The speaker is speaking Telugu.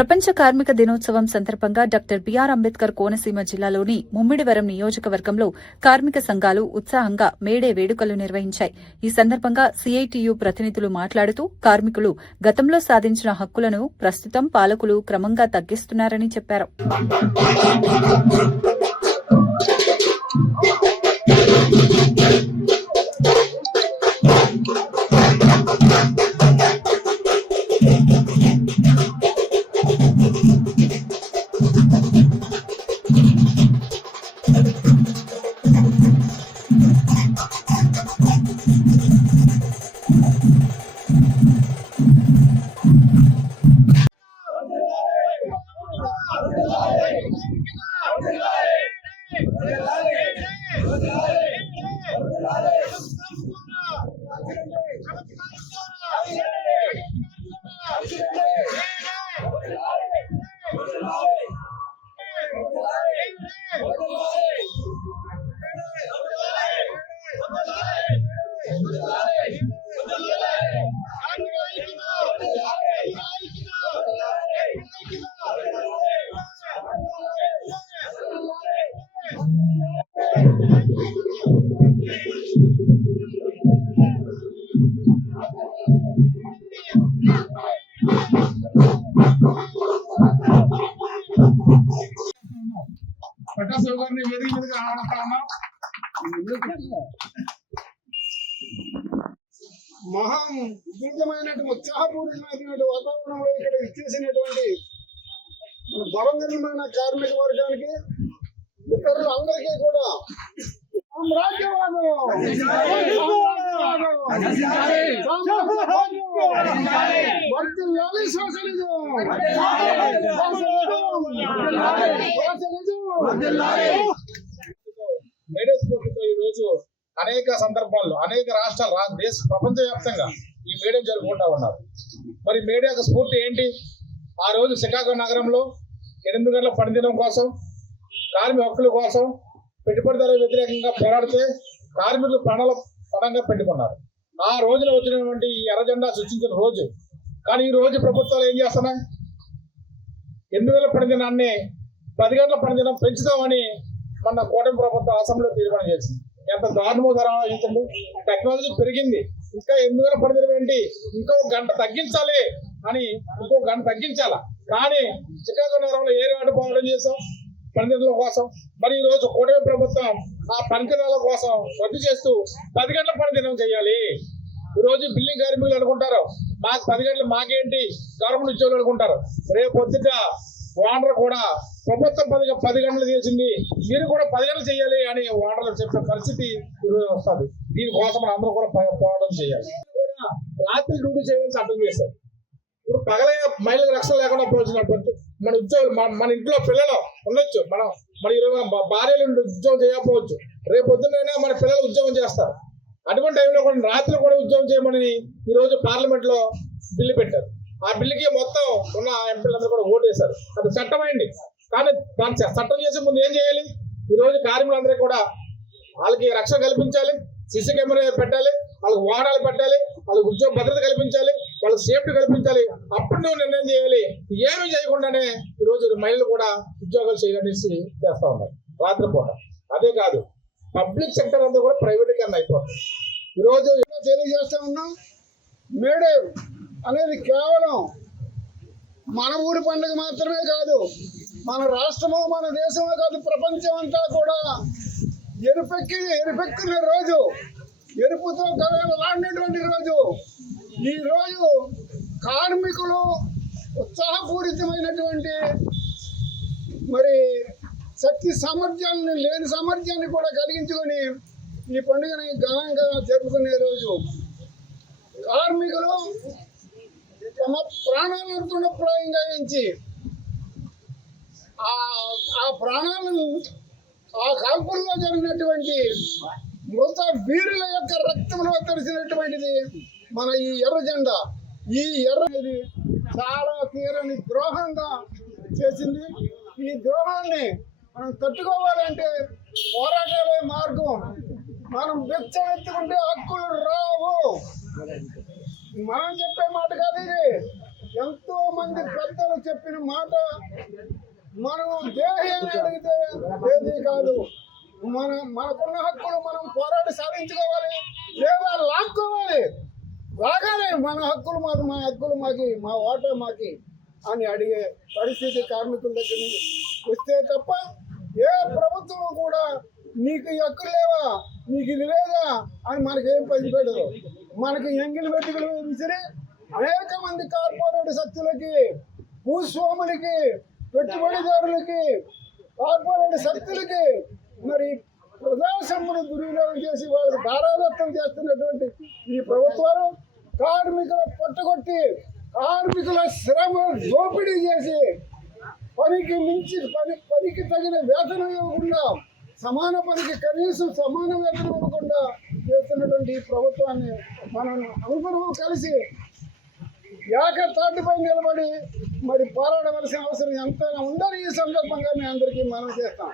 ప్రపంచ కార్మిక దినోత్సవం సందర్భంగా డాక్టర్ బిఆర్ అంబేద్కర్ కోనసీమ జిల్లాలోని ముమ్మిడివరం నియోజకవర్గంలో కార్మిక సంఘాలు ఉత్సాహంగా మేడే వేడుకలు నిర్వహించాయి. ఈ సందర్భంగా సిఐటియు ప్రతినిధులు మాట్లాడుతూ కార్మికులు గతంలో సాధించిన హక్కులను ప్రస్తుతం పాలకులు క్రమంగా తగ్గిస్తున్నారని చెప్పారు. పట్టాసు గారిని వేదిక మీదకి ఆహ్వానిస్తా ఉన్నాం. మహా ఉద్యోగమైనటువంటి ఉత్సాహపూరితమైనటువంటి వాతావరణంలో ఇక్కడ ఇచ్చేసినటువంటి బలమైన కార్మిక వర్గానికి ఇతరులందరికీ కూడా ఈరోజు అనేక సందర్భాల్లో అనేక రాష్ట్రాలు ప్రపంచవ్యాప్తంగా ఈ మేడే జరుపుకుంటా ఉన్నారు. మరి మేడే యొక్క స్ఫూర్తి ఏంటి? ఆ రోజు చికాగో నగరంలో 8 గంటల పనిదినం కోసం, కార్మిక హక్కుల కోసం, పెట్టుబడిదారుల వ్యతిరేకంగా పోరాడితే కార్మికులు ప్రాణాల పణంగా పెట్టుకున్నారు. ఆ రోజున వచ్చినటువంటి ఈ ఎర్ర జెండా సృష్టించిన రోజు. కానీ ఈ రోజు ప్రభుత్వాలు ఏం చేస్తున్నాయి? 8 గంటల పనిదినాన్ని 10 గంటల పనిదినం పెంచుతామని మొన్న కూటమి ప్రభుత్వం అసెంబ్లీలో తీర్మానం చేసింది. ఎంత దారుణమో ఆలోచించండి. టెక్నాలజీ పెరిగింది, ఇంకా 8 గంటల పనిదినం ఏంటి, ఇంకో గంట తగ్గించాలి అని ఇంకో గంట తగ్గించాలా. కానీ చికాగో నగరంలో ఏ నాటు పోరాటం చేసాం పనిదినాల కోసం. మరి ఈ రోజు కూటమి ప్రభుత్వం ఆ పనిదినాల కోసం రద్దు చేస్తూ 10 గంటల పనిదినం చేయాలి. ఈ రోజు బిల్డింగ్ కార్మికులు అనుకుంటారు మాకు 10 గంటలు మాకేంటి, గవర్నమెంట్ ఉద్యోగులు అనుకుంటారు. రేపు పొద్దుట ఓనర్ కూడా ప్రభుత్వం 10 గంటలు చేసింది, మీరు కూడా 10 గంటలు చేయాలి అని ఓనర్లు చెప్పే పరిస్థితి ఈరోజు వస్తుంది. దీనికోసం మనం అందరూ కూడా పోరాటం చేయాలి. కూడా రాత్రి డ్యూటీ చేయాలని చట్టం చేశారు. ఇప్పుడు పగలే మహిళలకు రక్షణ లేకుండా పోల్చినట్టు మన ఉద్యోగులు మన ఇంట్లో పిల్లలు ఉండొచ్చు, మన 20 భార్యలు ఉద్యోగం చేయకపోవచ్చు, రేపు పొద్దున్నైనా మన పిల్లలు ఉద్యోగం చేస్తారు. అటువంటి టైంలో కూడా రాత్రి కూడా ఉద్యోగం చేయమని ఈరోజు పార్లమెంట్ లో బిల్లు పెట్టారు. ఆ బిల్లుకి మొత్తం ఉన్న ఎంపీలందరూ కూడా ఓటేశారు. అది చట్టమైంది. కానీ దాన్ని చట్టం చేసే ముందు ఏం చేయాలి? ఈరోజు కార్మికులందరికీ కూడా వాళ్ళకి రక్షణ కల్పించాలి, సీసీ కెమెరా పెట్టాలి, వాళ్ళకి వాహనాలు పెట్టాలి, వాళ్ళకి ఉద్యోగ భద్రత కల్పించాలి, వాళ్ళకి సేఫ్టీ కల్పించాలి. అప్పుడు నువ్వు నిర్ణయం చేయాలి. ఏమీ చేయకుండానే ఈరోజు మహిళలు కూడా ఉద్యోగాలు చేయాలనేసి చేస్తా ఉన్నారు రాత్రిపూట. అదే కాదు, పబ్లిక్ సెక్టర్ అంతా కూడా ప్రైవేటీకరణ అయిపోతుంది. ఈరోజు తెలియజేస్తా ఉన్నాం, మేడే అనేది కేవలం మన ఊరి పండుగ మాత్రమే కాదు, మన రాష్ట్రమో మన దేశమో కాదు, ప్రపంచం అంతా కూడా ఎరుపెక్కిన రోజు, ఎరుపుతో కలలాడినటువంటి రోజు. ఈ రోజు కార్మికులు ఉత్సాహపూరితమైనటువంటి మరి శక్తి సామర్థ్యాన్ని లేని సామర్థ్యాన్ని కూడా కలిగించుకొని ఈ పండుగని ఘనంగా జరుపుకునే రోజు. కార్మికులు తమ ప్రాణాలను తృణప్రాయంగా ఎంచి ఆ ప్రాణాలను ఆ కాల్పుల్లో జరిగినటువంటి మృత వీరుల యొక్క రక్తంలో తడిసినటువంటిది మన ఈ ఎర్ర జెండా. ఈ ఎర్రది చాలా తీరని ద్రోహంగా చేసింది. ఈ ద్రోహాన్ని మనం తట్టుకోవాలంటే పోరాటాలే మార్గం. మనం వెచ్చవెత్తుకుంటే హక్కులు రావు. మనం చెప్పే మాట కాదు ఇది, ఎంతో మంది పెద్దలు చెప్పిన మాట మనం దేహి అని అడిగితే ఏది కాదు. మనకున్న హక్కులు మనం పోరాడి సాధించుకోవాలి, లేదా లాక్కోవాలి. లాగాలి మన హక్కులు మాకు, మా హక్కులు మాకి, మా ఓట మాకి అని అడిగే పరిస్థితి కార్మికుల దగ్గర నుంచి వస్తే తప్ప ఏ ప్రభుత్వం కూడా నీకు ఈ హక్కులు లేవా, నీకు ఇది లేదా అని మనకేం పనిపెట్టదు. మనకి ఎంగిలి వెతుకులు విసిరి అనేక మంది కార్పొరేట్ శక్తులకి, భూస్వాములకి, పెట్టుబడిదారులకి, కార్పొరేట్ శక్తులకి మరి ప్రజాసొమ్మును దుర్వినియోగం చేసి వాళ్ళకి దారాదత్తం చేస్తున్నటువంటి ఈ ప్రభుత్వాలు కార్మికుల పట్టగొట్టి, కార్మికుల శ్రమ దోపిడీ చేసి, పనికి మించి పనికి తగిన వేతనం ఇవ్వకుండా, సమాన పనికి కనీసం సమాన వేతనం ఇవ్వకుండా చేస్తున్నటువంటి ఈ ప్రభుత్వాన్ని మనం అందరూ కలిసి ఏకతాటిపై నిలబడి మరి పోరాడవలసిన అవసరం ఎంతైనా ఉందని ఈ సందర్భంగా మీ అందరికీ మనం చేస్తాం.